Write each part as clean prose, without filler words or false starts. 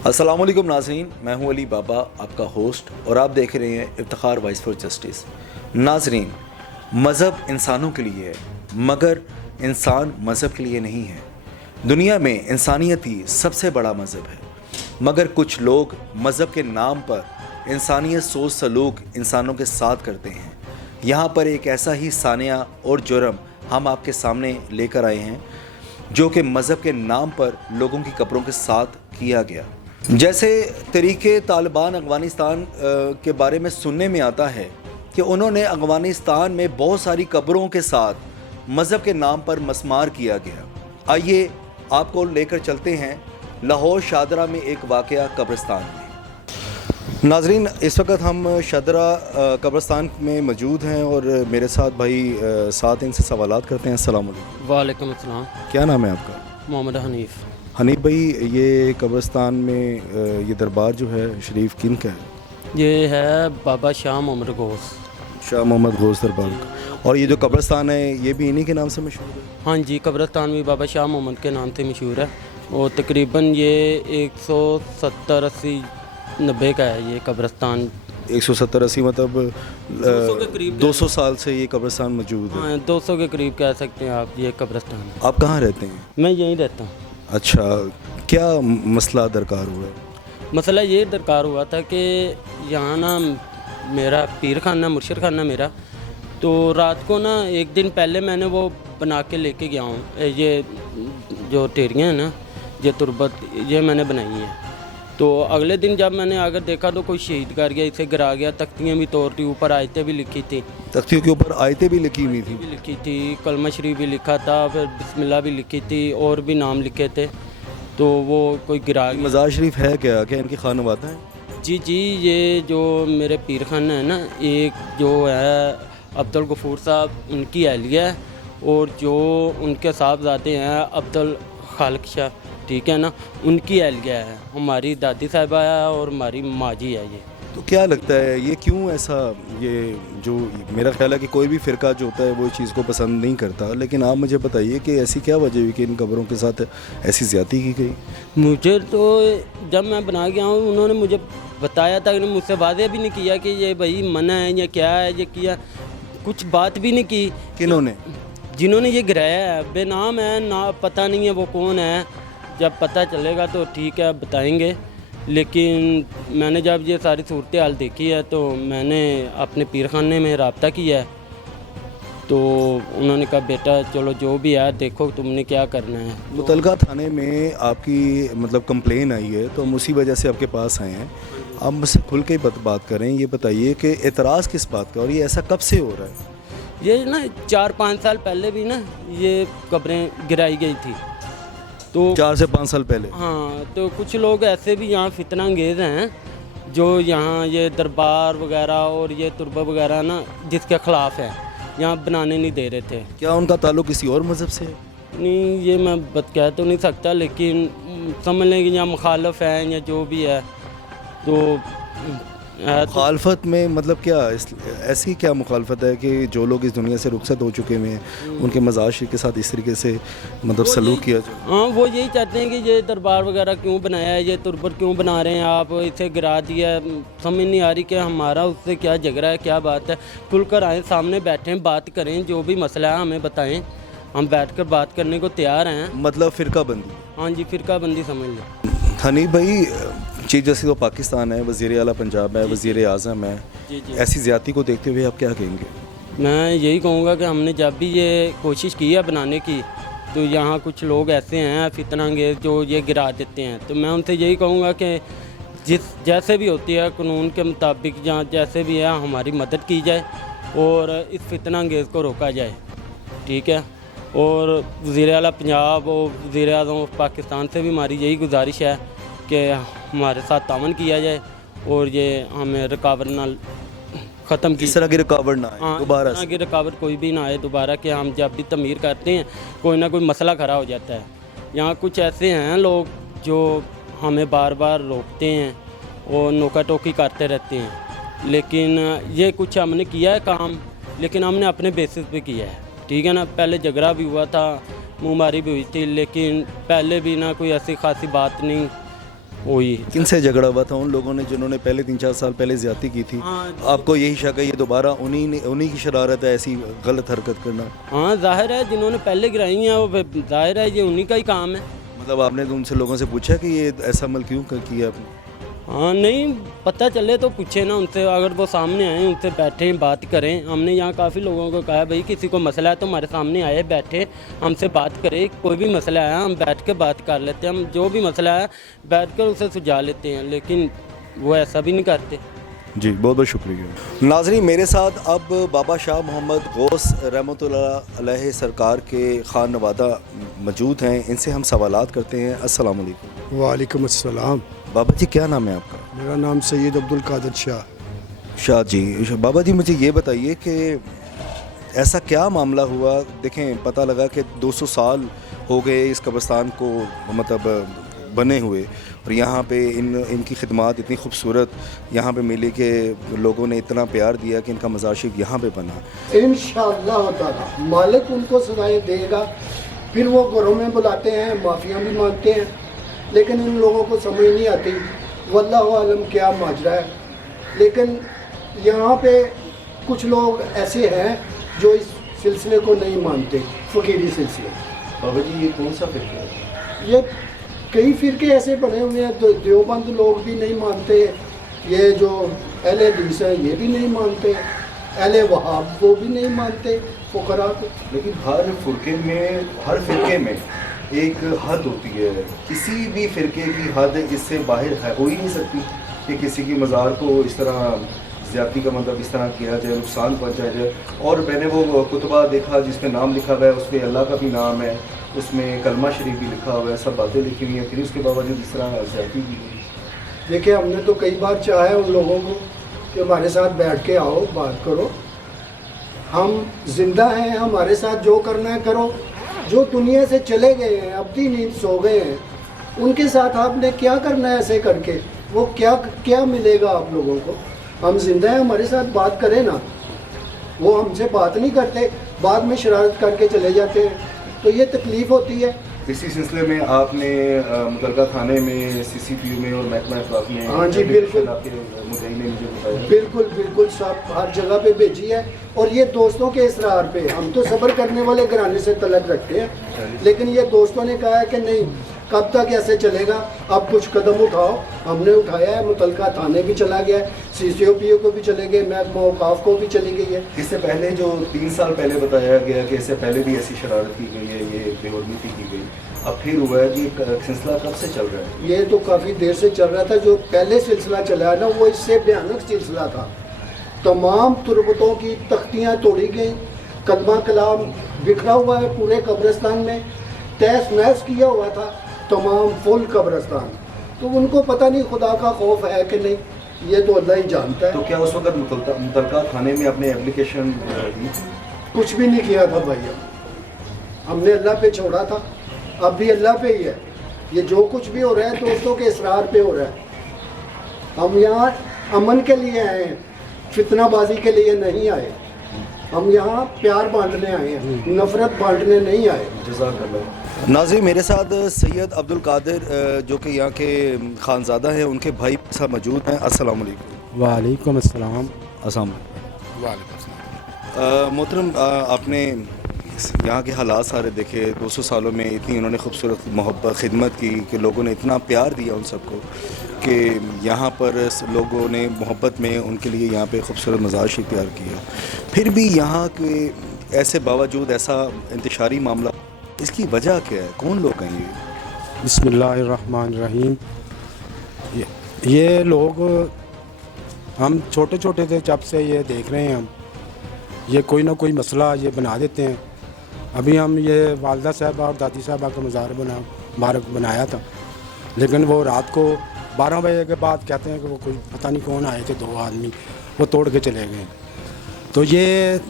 अस्सलाम वालेकुम नाज़रीन, मैं हूं अली बाबा, आपका होस्ट, और आप देख रहे हैं इफ्तिखार वॉइस फॉर जस्टिस। नाज़रीन, मज़हब इंसानों के लिए है, मगर इंसान मज़हब के लिए नहीं है। दुनिया में इंसानियत ही सबसे बड़ा मज़हब है, मगर कुछ लोग मज़हब के नाम पर इंसानियत सोच सलूक इंसानों के साथ करते हैं। यहाँ पर एक ऐसा ही सानिया और जुर्म हम आपके सामने लेकर आए हैं, जो कि मज़हब के नाम पर लोगों की कब्रों के साथ किया गया। जैसे तरीके तालिबान अफ़गानिस्तान के बारे में सुनने में आता है कि उन्होंने अफ़गानिस्तान में बहुत सारी कब्रों के साथ मज़हब के नाम पर मसमार किया गया। आइए आपको लेकर चलते हैं लाहौर शादरा में एक वाक़या कब्रिस्तान में। नाज़रीन, इस वक्त हम शादरा कब्रिस्तान में मौजूद हैं और मेरे साथ भाई साथ इनसे सवालात करते हैं। अस्सलाम वालेकुम। वालेकुम अस्सलाम। क्या नाम है आपका? मोहम्मद हनीफ़। हनीफ भाई, ये कब्रिस्तान में ये दरबार जो है शरीफ किन का है? ये है बाबा शाह मोहम्मद गौस। शाह मोहम्मद गौस दरबार का। और ये जो कब्रिस्तान है ये भी इन्हीं के नाम से मशहूर है? हाँ जी, कब्रिस्तान भी बाबा शाह मोहम्मद के नाम से मशहूर है और तकरीबन ये 170, 80, 90 का है ये कब्रिस्तान। 170-80 मतलब 200 के करीब 200 साल से ये कब्रिस्तान मौजूद है। हाँ, 200 के करीब कह सकते हैं आप ये कब्रिस्तान। आप कहाँ रहते हैं? मैं यहीं रहता हूँ। अच्छा, क्या मसला दरकार हुआ है? मसला ये दरकार हुआ था कि यहाँ ना मेरा पीर खाना मुर्शिद खाना मेरा, तो रात को ना एक दिन पहले मैंने वो बना के लेके गया हूँ। ये जो टेरियाँ हैं ना, ये तुरबत ये मैंने बनाई है। तो अगले दिन जब मैंने आकर देखा तो कोई शहीद कर गया, इसे गिरा गया। तख्तियाँ भी तोड़ थी, ऊपर आयतें भी लिखी थी। तख्तियों के ऊपर आयतें भी लिखी हुई थी? भी लिखी थी, कलमा शरीफ भी लिखा था, फिर बिस्मिल्लाह भी लिखी थी और भी नाम लिखे थे। तो वो कोई गिरा गया। मज़ार शरीफ है क्या इनकी खानवादा है? जी जी, ये जो मेरे पीर खाना है ना, एक जो है अब्दुल गफूर साहब, उनकी अहलिया है, और जो उनके साहबजादे हैं अब्दुल खालिक शाह, ठीक है ना, उनकी अहलिया है। हमारी दादी साहिबा है और हमारी माँ जी है। ये तो क्या लगता है ये क्यों ऐसा, ये जो मेरा ख्याल है कि कोई भी फ़िरका जो होता है वो इस चीज़ को पसंद नहीं करता, लेकिन आप मुझे बताइए कि ऐसी क्या वजह हुई कि इन कब्रों के साथ ऐसी ज़्यादती की गई? मुझे तो जब मैं बना गया हूँ उन्होंने मुझे बताया था, उन्होंने मुझसे वादे भी नहीं किया कि ये भाई मना है या क्या है, ये किया कुछ बात भी नहीं की। किन्होंने? जिन्होंने ये गिराया है बेनाम है ना, पता नहीं है वो कौन है। जब पता चलेगा तो ठीक है, बताएंगे। लेकिन मैंने जब ये सारी सूरत हाल देखी है तो मैंने अपने पीर खाने में रब्ता किया है। तो उन्होंने कहा बेटा चलो जो भी है देखो तुमने क्या करना है। मुतलका थाने में आपकी मतलब कंप्लेन आई है, तो हम उसी वजह से आपके पास आए हैं। आप मुझसे खुल के बात करें, ये बताइए कि एतराज़ किस बात का और ये ऐसा कब से हो रहा है? ये ना 4-5 साल पहले भी ना ये कब्रें गिराई गई थी। तो 4 से 5 साल पहले? हाँ, तो कुछ लोग ऐसे भी यहाँ फितना अंगेज़ हैं जो यहाँ ये दरबार वगैरह और ये तुरबा वगैरह ना जिसके ख़िलाफ़ है, यहाँ बनाने नहीं दे रहे थे। क्या उनका ताल्लुक़ किसी और मज़हब से है? नहीं, ये मैं कह तो नहीं सकता, लेकिन समझ लें कि यहाँ मुखालफ है या जो भी है। तो मुखालफत में मतलब क्या ऐसी क्या मुखालफत है कि जो लोग इस दुनिया से रुखसत हो चुके हैं उनके मज़ार शरीफ के साथ इस तरीके से मतलब सलूक किया जाए? हाँ, वो यही चाहते हैं कि ये दरबार वगैरह क्यों बनाया है, ये तुरबत क्यों बना रहे हैं आप, इसे गिरा दिया। समझ नहीं आ रही कि हमारा उससे क्या झगड़ा है, क्या बात है। खुलकर आएँ, सामने बैठें, बात करें, जो भी मसला है हमें बताएं, हम बैठकर बात करने को तैयार हैं। मतलब फ़िरका बंदी? हाँ जी, फ़िरका बंदी समझ लें। हनीफ भाई, चीफ जस्टिस तो पाकिस्तान है, वज़ीर आला पंजाब है, वज़ीर आज़म है, जी जी, ऐसी ज़्यादती को देखते हुए आप क्या कहेंगे? मैं यही कहूँगा कि हमने जब भी ये कोशिश की है बनाने की, तो यहाँ कुछ लोग ऐसे हैं फितना अंगेज़ जो ये गिरा देते हैं। तो मैं उनसे यही कहूँगा कि जैसे भी होती है कानून के मुताबिक जहाँ जैसे भी है हमारी मदद की जाए और इस फितना अंगेज़ को रोका जाए, ठीक है। और वज़ीर आला पंजाब और वज़ीर आज़म पाकिस्तान से भी हमारी यही गुजारिश है कि हमारे साथ तावन किया जाए और ये हमें रुकावट ना ख़त्म की, इस तरह की रुकावट ना आए दोबारा से। की रुकावट कोई भी ना आए दोबारा, कि हम जब भी तमीर करते हैं कोई ना कोई मसला खड़ा हो जाता है। यहाँ कुछ ऐसे हैं लोग जो हमें बार बार रोकते हैं और नोका टोकी करते रहते हैं, लेकिन ये कुछ हमने किया है काम, लेकिन हमने अपने बेसिस पे किया है, ठीक है ना। पहले झगड़ा भी हुआ था, मुँहमारी भी हुई थी, लेकिन पहले भी ना कोई ऐसी खासी बात नहीं वही किन से झगड़ा हुआ था? उन लोगों ने जिन्होंने पहले 3-4 साल पहले ज़्यादती की थी, हाँ आपको यही शक है ये दोबारा उन्हीं की शरारत है ऐसी गलत हरकत करना? हाँ, जाहिर है जिन्होंने पहले गिराई हैं वो फिर जाहिर है ये उन्हीं का ही काम है। मतलब आपने तो उनसे लोगों से पूछा कि ये ऐसा अमल क्यों किया आपने? हाँ नहीं पता चले तो पूछे ना उनसे, अगर वो सामने आए उनसे बैठे बात करें। हमने यहाँ काफ़ी लोगों को कहा है भाई किसी को मसला है तो हमारे सामने आए बैठे हमसे बात करे, कोई भी मसला है हम बैठ के बात कर लेते हैं, हम जो भी मसला है बैठ कर उसे सुलझा लेते हैं, लेकिन वो ऐसा भी नहीं करते। जी बहुत बहुत शुक्रिया। नाज़रीन मेरे साथ अब बाबा शाह मोहम्मद गौस रहमतुल्लाह अलैह सरकार के खान नवादा मौजूद हैं, इनसे हम सवालात करते हैं। अस्सलाम वालेकुम। वालेकुम अस्सलाम। बाबा जी क्या नाम है आपका? मेरा नाम सैयद अब्दुल कादिर शाह। शाह जी। बाबा जी मुझे ये बताइए कि ऐसा क्या मामला हुआ? देखें पता लगा कि 200 साल हो गए इस कब्रिस्तान को मतलब बने हुए, और यहाँ पे इनकी खिदमत इतनी खूबसूरत यहाँ पे मिली कि लोगों ने इतना प्यार दिया कि इनका मज़ार शरीफ यहाँ पे बना। इंशाअल्लाह ताला मालिक उनको सजाएं देगा। फिर वो घरों में बुलाते हैं, माफ़ियाँ भी मांगते हैं, लेकिन इन लोगों को समझ नहीं आती वल्लाहु आलम क्या माजरा है। लेकिन यहाँ पे कुछ लोग ऐसे हैं जो इस सिलसिले को नहीं मानते, फ़कीरी सिलसिले। बाबा जी ये कौन सा फिक्र है? ये कई फ़िरके ऐसे बने हुए हैं, तो देवबंद लोग भी नहीं मानते, ये जो अहले हदीस हैं ये भी नहीं मानते, अहले वहाब वो भी नहीं मानते फ़ुक़रा को। लेकिन हर फ़िरके में एक हद होती है, किसी भी फ़िरके की हद इससे बाहर है हो ही नहीं सकती कि किसी की मज़ार को इस तरह ज़्यादती का मतलब इस तरह किया जाए, नुकसान पहुँचाया जाए। और मैंने वो कुतबा देखा जिसमें नाम लिखा हुआ है, उस पर अल्लाह का भी नाम है, उसमें कलमा शरीफ भी लिखा हुआ है, सब बातें लिखी हुई हैं, फिर उसके बावजूद इस तरह ज़्यादती की गई। देखिए हमने तो कई बार चाहा है उन लोगों को कि हमारे साथ बैठ के आओ, बात करो, हम जिंदा हैं, हमारे साथ जो करना है करो। जो दुनिया से चले गए हैं, अब्दी नींद सो गए हैं, उनके साथ आपने क्या करना है ऐसे करके? वो क्या मिलेगा आप लोगों को? हम जिंदा हैं, हमारे साथ बात करें ना। वो हमसे बात नहीं करते, बाद में शरारत करके चले जाते हैं, तो ये तकलीफ़ होती है। इसी सिलसिले में आपने मुतलका थाने में CCPU में और महकमा अखलाक में हाँ जी, बिल्कुल। आपके मुद्दई ने मुझे बताया। बिल्कुल सब हर जगह पे भेजी है, और ये दोस्तों के इसरार पे। हम तो सब्र करने वाले घराने से तलक रखते हैं, लेकिन ये दोस्तों ने कहा है कि नहीं कब तक ऐसे चलेगा, अब कुछ कदम उठाओ। हमने उठाया है, मुतलका थाने भी चला गया है, CCPU को भी चले गए, महकमा औकाफ को भी चली गई है। इससे पहले जो 3 साल पहले बताया गया कि इससे पहले भी ऐसी शरारत की गई है, ये बेहरमती की गई, अब फिर हुआ है कि सिलसिला कब से चल रहा है? ये तो काफ़ी देर से चल रहा था। जो पहले सिलसिला चला है ना, वो इससे भयानक सिलसिला था। तमाम तुरबतों की तख्तियाँ तोड़ी गई, कलमा कलाम बिखरा हुआ है पूरे कब्रिस्तान में, तहस नहस किया हुआ था तमाम फुल कब्रिस्तान। तो उनको पता नहीं खुदा का खौफ है कि नहीं, ये तो अल्लाह ही जानता है। तो क्या उस वक्त मुतलका थाने में अपने एप्लीकेशन दी? कुछ भी नहीं किया था भाई, हमने अल्लाह पे छोड़ा था, अब भी अल्लाह पे ही है। ये जो कुछ भी हो रहा है दोस्तों के इसरार पे हो रहा है। हम यहाँ अमन के लिए आए हैं, फितनाबाजी के लिए नहीं आए। हम यहाँ प्यार बांटने आए हैं, नफरत बांटने नहीं आए। जज़ाकल्लाह। नाज़रीन मेरे साथ सैयद अब्दुल कादिर जो कि यहाँ के खानज़ादा हैं, उनके भाई साहब मौजूद हैं। अस्सलाम वालेकुम। वालेकुम अस्सलाम। अस्सलाम वालेकुम अस्सलाम। मोहतरम आपने यहाँ के हालात सारे देखे, 200 सालों में इतनी उन्होंने खूबसूरत मोहब्बत खिदमत की कि लोगों ने इतना प्यार दिया उन सबको कि यहाँ पर लोगों ने मोहब्बत में उनके लिए यहाँ पे खूबसूरत मज़ार शरीफ तैयार किया। फिर भी यहाँ के ऐसे बावजूद ऐसा इंतशारी मामला, इसकी वजह क्या है? कौन लोग हैं ये? बिस्मिल्लाहिर्रहमानिर्रहीम। ये लोग, हम छोटे छोटे थे जब से ये देख रहे हैं, हम ये कोई ना कोई मसला ये बना देते हैं। अभी हम ये वालदा साहबा और दादी साहबा का मज़ार मुबारक बनाया था, लेकिन वो रात को 12 बजे के बाद कहते हैं कि वो कोई पता नहीं कौन आए थे, 2 आदमी, वो तोड़ के चले गए। तो ये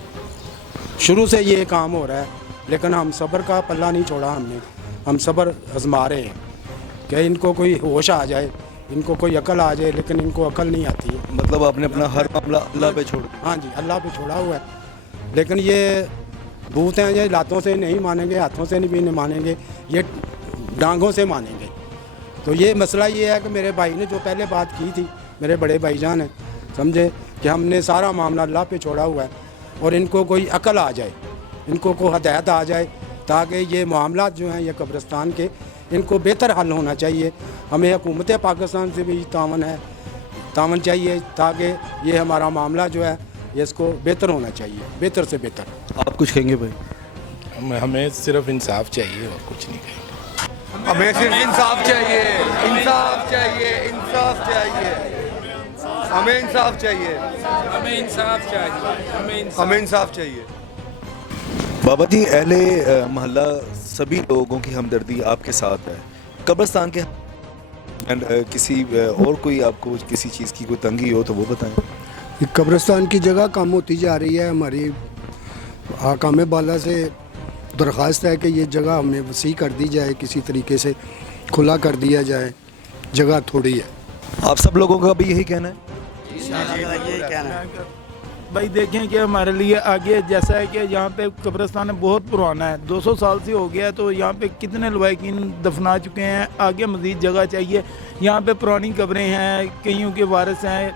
शुरू से ये काम हो रहा है, लेकिन हम सब्र का पल्ला नहीं छोड़ा हमने। हम सब्र आजमा रहे हैं कि इनको कोई होश आ जाए, इनको कोई अकल आ जाए, लेकिन इनको अकल नहीं आती है। मतलब आपने अपना हर मामला अल्लाह पे छोड़ दिया? हाँ जी, अल्लाह पे छोड़ा हुआ है। लेकिन ये भूत हैं, ये लातों से नहीं मानेंगे, हाथों से नहीं मानेंगे, ये डांगों से मानेंगे। تو یہ مسئلہ یہ ہے کہ میرے بھائی نے جو پہلے بات کی تھی، میرے بڑے بھائی جان ہیں، سمجھے کہ ہم نے سارا معاملہ اللہ پہ چھوڑا ہوا ہے، اور ان کو کوئی عقل آ جائے، ان کو کوئی ہدایت آ جائے، تاکہ یہ معاملات جو ہیں یہ قبرستان کے ان کو بہتر حل ہونا چاہیے. ہمیں حکومت پاکستان سے بھی تعاون چاہیے، تاکہ یہ ہمارا معاملہ جو ہے یہ اس کو بہتر ہونا چاہیے، بہتر سے بہتر. آپ کچھ کہیں گے بھائی؟ ہمیں صرف انصاف چاہیے اور کچھ نہیں کہیں. ہمیں صرف انصاف چاہیے، انصاف چاہیے، انصاف چاہیے، ہمیں انصاف چاہیے، ہمیں انصاف چاہیے، ہمیں انصاف چاہیے. بابا جی، اہل محلہ سبھی لوگوں کی ہمدردی آپ کے ساتھ ہے. قبرستان کے کسی اور کوئی آپ کو کسی چیز کی کوئی تنگی ہو تو وہ بتائیں. قبرستان کی جگہ کم ہوتی جا رہی ہے. ہماری حکام بالا سے درخواست ہے کہ یہ جگہ ہمیں وسیع کر دی جائے، کسی طریقے سے کھلا کر دیا جائے، جگہ تھوڑی ہے. آپ سب لوگوں کا بھی یہی کہنا ہے؟ بھائی دیکھیں کہ ہمارے لیے آگے جیسا ہے کہ یہاں پہ قبرستان بہت پرانا ہے، 200 سال سے ہو گیا ہے، تو یہاں پہ کتنے لوائقین دفنا چکے ہیں. آگے مزید جگہ چاہیے. یہاں پہ پرانی قبریں ہیں، کئیوں کے وارث ہیں،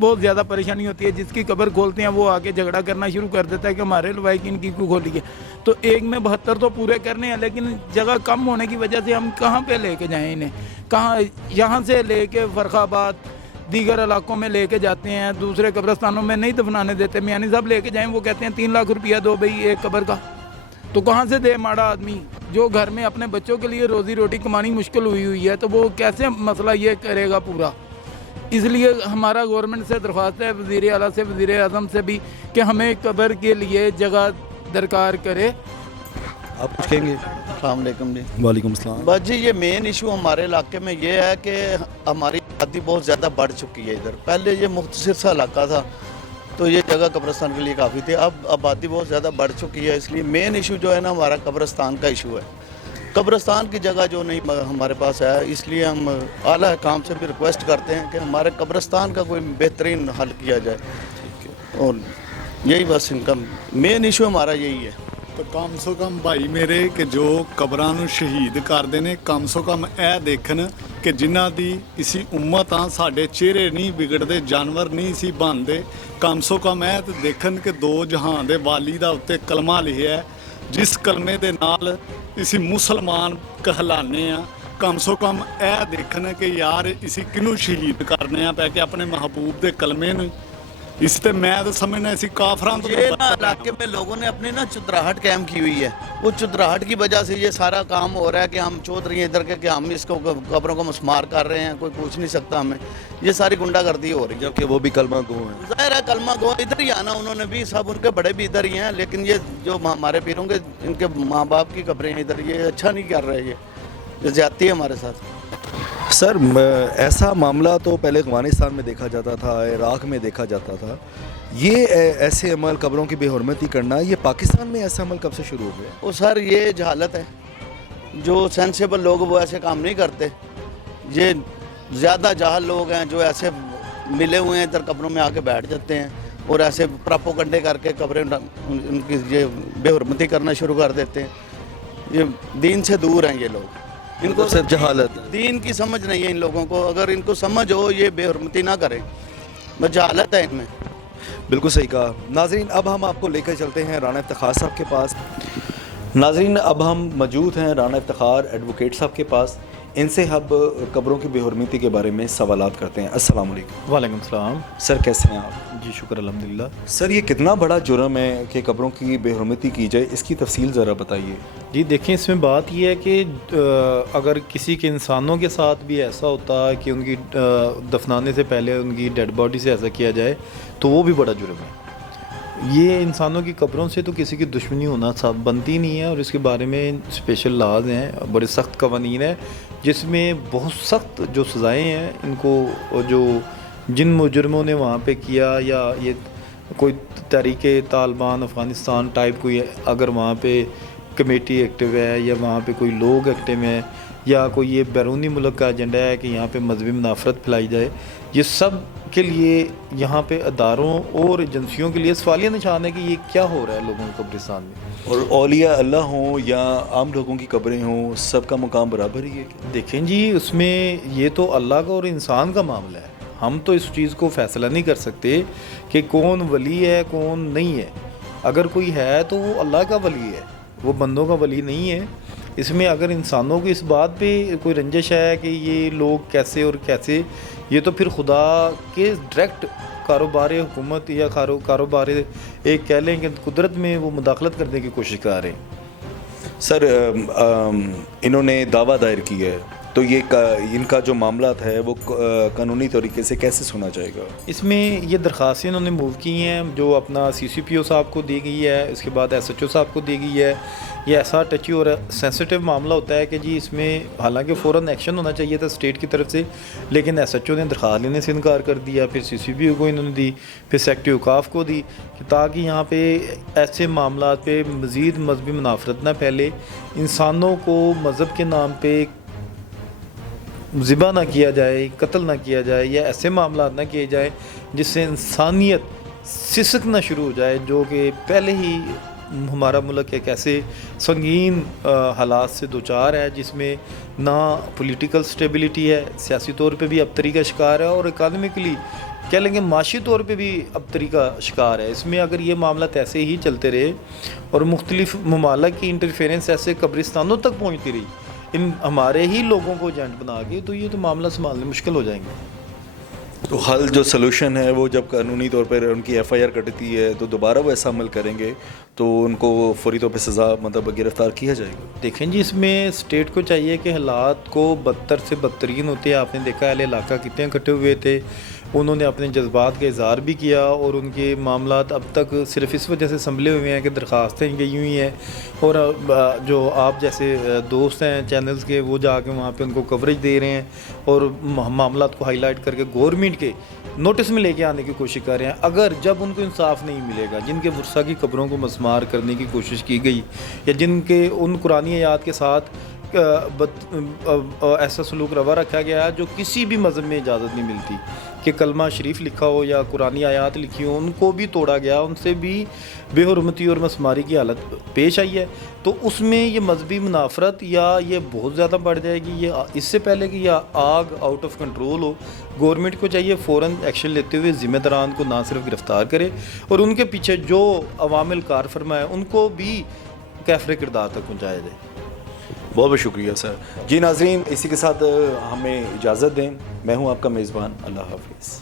بہت زیادہ پریشانی ہوتی ہے. جس کی قبر کھولتے ہیں وہ آگے جھگڑا کرنا شروع کر دیتا ہے کہ ہمارے لوائقین کی کیوں کھولی ہے. تو ایک میں 72 تو پورے کرنے ہیں، لیکن جگہ کم ہونے کی وجہ سے ہم کہاں پہ لے کے جائیں انہیں؟ کہاں؟ یہاں سے لے کے فرخ آباد دیگر علاقوں میں لے کے جاتے ہیں، دوسرے قبرستانوں میں نہیں دفنانے دیتے. میانی صاحب لے کے جائیں، وہ کہتے ہیں 3 لاکھ روپیہ دو بھائی ایک قبر کا. تو کہاں سے دے ماڑا آدمی جو گھر میں اپنے بچوں کے لیے روزی روٹی کمانی مشکل ہوئی ہے، تو وہ کیسے مسئلہ یہ کرے گا پورا؟ اس لیے ہمارا گورنمنٹ سے درخواست ہے، وزیر اعلیٰ سے، وزیر اعظم سے بھی، کہ ہمیں قبر کے لیے جگہ درکار کرے. آپ کچھ کہیں گے؟ السلام علیکم جی. وعلیکم السلام. بس جی یہ مین ایشو ہمارے علاقے میں یہ ہے کہ ہماری آبادی بہت زیادہ بڑھ چکی ہے. ادھر پہلے یہ مختصر سا علاقہ تھا تو یہ جگہ قبرستان کے لیے کافی تھی. اب آبادی بہت زیادہ بڑھ چکی ہے، اس لیے مین ایشو جو ہے نا ہمارا قبرستان کا ایشو ہے. قبرستان کی جگہ جو نہیں ہمارے پاس ہے، اس لیے ہم اعلیٰ حکام سے بھی ریکویسٹ کرتے ہیں کہ ہمارے قبرستان کا کوئی بہترین حل کیا جائے. اور یہی بس ان کا مین ایشو ہمارا یہی ہے. تو کم سو کم بھائی میرے کہ جو قبراں نوں شہید کرتے ہیں، کم سو کم ਇਹ ਦੇਖਣ کہ ਜਿਨ੍ਹਾਂ ਦੀ ਇਸੀ ਉਮਤ ਆ ਸਾਡੇ ਚਿਹਰੇ ਨਹੀਂ ਵਿਗੜਦੇ, ਜਾਨਵਰ ਨਹੀਂ ਸੀ ਬਣਦੇ. ਕਮ ਸੋ ਕਮ ਇਹ ਤੇ ਦੇਖਣ ਕਿ ਦੋ ਜਹਾਨ ਦੇ ਵਾਲੀ ਦਾ ਉੱਤੇ ਕਲਮਾ ਲਿਖਿਆ ਹੈ, ਜਿਸ ਕਲਮੇ ਦੇ ਨਾਲ ਅਸੀਂ ਮੁਸਲਮਾਨ ਕਹਿਲਾਨੇ ਆ. ਕਮ ਸੋ ਕਮ ਇਹ ਦੇਖਣ ਕਿ ਯਾਰ ਅਸੀਂ ਕਿਹਨੂੰ ਸ਼ਹੀਦ ਕਰਨੇ ਆ ਪੈ ਕੇ ਆਪਣੇ ਮਹਬੂਬ ਦੇ ਕਲਮੇ ਨੂੰ. اس سے میں تو سمجھنا اسی کافران تو یہ نا علاقے میں لوگوں نے اپنی نا چدراہٹ قائم کی ہوئی ہے. وہ چدراہٹ کی وجہ سے یہ سارا کام ہو رہا ہے کہ ہم چودھری ہیں ادھر کے کہ ہم اس کو قبروں کو مسمار کر رہے ہیں، کوئی پوچھ نہیں سکتا ہمیں. یہ ساری گنڈا گردی ہو رہی ہے، جبکہ وہ بھی کلمہ گو ہیں. ظاہر ہے کلمہ گو ادھر ہی آنا، انہوں نے بھی سب ان کے بڑے بھی ادھر ہی ہیں، لیکن یہ جو ہمارے پیروں کے ان کے ماں باپ کی قبریں ہیں ادھر، یہ اچھا نہیں کر رہے. یہ زیادتی ہے ہمارے ساتھ. سر ایسا معاملہ تو پہلے افغانستان میں دیکھا جاتا تھا، عراق میں دیکھا جاتا تھا. یہ ایسے عمل، قبروں کی بے حرمتی کرنا، یہ پاکستان میں ایسا عمل کب سے شروع ہو گیا؟ وہ سر یہ جہالت ہے. جو سینسیبل لوگ وہ ایسے کام نہیں کرتے. یہ زیادہ جاہل لوگ ہیں جو ایسے ملے ہوئے ہیں ادھر قبروں میں آ کے بیٹھ جاتے ہیں اور ایسے پراپوگنڈے کر کے قبریں ان کی یہ بے حرمتی کرنا شروع کر دیتے ہیں. یہ دین سے دور ہیں یہ لوگ. ان کو صرف جہالت، دین کی سمجھ نہیں ہے ان لوگوں کو. اگر ان کو سمجھ ہو یہ بے حرمتی نہ کریں. بس جہالت ہے ان میں. بالکل صحیح کہا. ناظرین اب ہم آپ کو لے کر چلتے ہیں رانا افتخار صاحب کے پاس. ناظرین اب ہم موجود ہیں رانا افتخار ایڈوکیٹ صاحب کے پاس. ان سے اب قبروں کی بے حرمتی کے بارے میں سوالات کرتے ہیں. السلام علیکم. وعلیکم السلام. سر کیسے ہیں آپ؟ جی شکر الحمدللہ. سر یہ کتنا بڑا جرم ہے کہ قبروں کی بے حرمتی کی جائے، اس کی تفصیل ذرا بتائیے. جی دیکھیں اس میں بات یہ ہے کہ اگر کسی کے انسانوں کے ساتھ بھی ایسا ہوتا ہے کہ ان کی دفنانے سے پہلے ان کی ڈیڈ باڈی سے ایسا کیا جائے تو وہ بھی بڑا جرم ہے. یہ انسانوں کی قبروں سے تو کسی کی دشمنی ہونا بنتی نہیں ہے، اور اس کے بارے میں اسپیشل لاز ہیں، بڑے سخت قوانین ہیں جس میں بہت سخت جو سزائیں ہیں ان کو. جو جن مجرموں نے وہاں پہ کیا، یا یہ کوئی تحریک طالبان افغانستان ٹائپ کوئی اگر وہاں پہ کمیٹی ایکٹیو ہے، یا وہاں پہ کوئی لوگ ایکٹیو ہیں، یا کوئی یہ بیرونی ملک کا ایجنڈا ہے کہ یہاں پہ مذہبی منافرت پھیلائی جائے، یہ سب کے لیے یہاں پہ اداروں اور ایجنسیوں کے لیے سوالیہ نشان ہے کہ یہ کیا ہو رہا ہے لوگوں کے قبرستان میں. اور اولیاء اللہ ہوں یا عام لوگوں کی قبریں ہوں، سب کا مقام برابر ہی ہے. دیکھیں جی، اس میں یہ تو اللہ کا اور انسان کا معاملہ ہے. ہم تو اس چیز کو فیصلہ نہیں کر سکتے کہ کون ولی ہے کون نہیں ہے. اگر کوئی ہے تو وہ اللہ کا ولی ہے، وہ بندوں کا ولی نہیں ہے. اس میں اگر انسانوں کی اس بات پہ کوئی رنجش ہے کہ یہ لوگ کیسے اور کیسے، یہ تو پھر خدا کے ڈائریکٹ کاروبار حکومت یا کاروبار ایک کہہ لیں کہ قدرت میں وہ مداخلت کرنے کی کوشش کر رہے ہیں. سر انہوں نے دعویٰ دائر کیا ہے، تو یہ ان کا جو معاملات ہے وہ قانونی طریقے سے کیسے سنا جائے گا؟ اس میں یہ درخواستیں انہوں نے موو کی ہیں جو اپنا CCPO صاحب کو دی گئی ہے، اس کے بعد SHO صاحب کو دی گئی ہے. یہ ایسا ٹچی اور سینسٹیو معاملہ ہوتا ہے کہ جی اس میں حالانکہ فوراً ایکشن ہونا چاہیے تھا اسٹیٹ کی طرف سے، لیکن SHO نے درخواست لینے سے انکار کر دیا. پھر CCPO کو انہوں نے دی، پھر سیکٹری اوقاف کو دی، تاکہ یہاں پہ ایسے معاملات پہ مزید مذہبی منافرت نہ پھیلے، انسانوں کو مذہب کے نام پہ ذبح نہ کیا جائے، قتل نہ کیا جائے، یا ایسے معاملات نہ کیے جائیں جس سے انسانیت سسکنا شروع ہو جائے، جو کہ پہلے ہی ہمارا ملک ایک ایسے سنگین حالات سے دوچار ہے جس میں نہ پولیٹیکل سٹیبلٹی ہے، سیاسی طور پہ بھی ابتری کا شکار ہے، اور اکانومکلی کہہ لیں گے معاشی طور پہ بھی ابتری کا شکار ہے. اس میں اگر یہ معاملات ایسے ہی چلتے رہے اور مختلف ممالک کی انٹرفیرنس ایسے قبرستانوں تک پہنچتی رہی، ان ہمارے ہی لوگوں کو ایجنٹ بنا کے، تو یہ تو معاملہ سنبھالنے مشکل ہو جائیں گے. تو حل جو سلوشن ہے وہ جب قانونی طور پر ان کی FIR کٹتی ہے تو دوبارہ وہ ایسا عمل کریں گے تو ان کو فوری طور پہ سزا مطلب گرفتار کیا جائے گا. دیکھیں جی، اس میں اسٹیٹ کو چاہیے کہ حالات کو بدتر سے بدترین ہوتے ہیں. آپ نے دیکھا اہل علاقہ کتنے اکٹھے ہوئے تھے، انہوں نے اپنے جذبات کا اظہار بھی کیا، اور ان کے معاملات اب تک صرف اس وجہ سے سنبھلے ہوئے ہیں کہ درخواستیں گئی ہوئی ہیں، اور جو آپ جیسے دوست ہیں چینلز کے، وہ جا کے وہاں پہ ان کو کوریج دے رہے ہیں اور معاملات کو ہائی لائٹ کر کے گورنمنٹ کے نوٹس میں لے کے آنے کی کوشش کر رہے ہیں. اگر جب ان کو انصاف نہیں ملے گا، جن کے ورثہ کی قبروں کو مسمار کرنے کی کوشش کی گئی، یا جن کے ان قرآنی آیات کے ساتھ ایسا سلوک روا رکھا گیا ہے جو کسی بھی مذہب میں اجازت نہیں ملتی، کہ کلمہ شریف لکھا ہو یا قرآنی آیات لکھی ہو، ان کو بھی توڑا گیا، ان سے بھی بے حرمتی اور مسماری کی حالت پیش آئی ہے، تو اس میں یہ مذہبی منافرت یا یہ بہت زیادہ بڑھ جائے گی. یہ اس سے پہلے کہ یہ آگ out of control who, government کو چاہیے فوراً ایکشن لیتے ہوئے ذمہ داران کو نہ صرف گرفتار کرے، اور ان کے پیچھے جو عوامل کار فرما ہے ان کو بھی کیفر کردار تک پہنچایا جائے. بہت بہت شکریہ سر. جی ناظرین، اسی کے ساتھ ہمیں اجازت دیں. میں ہوں آپ کا میزبان. اللہ حافظ.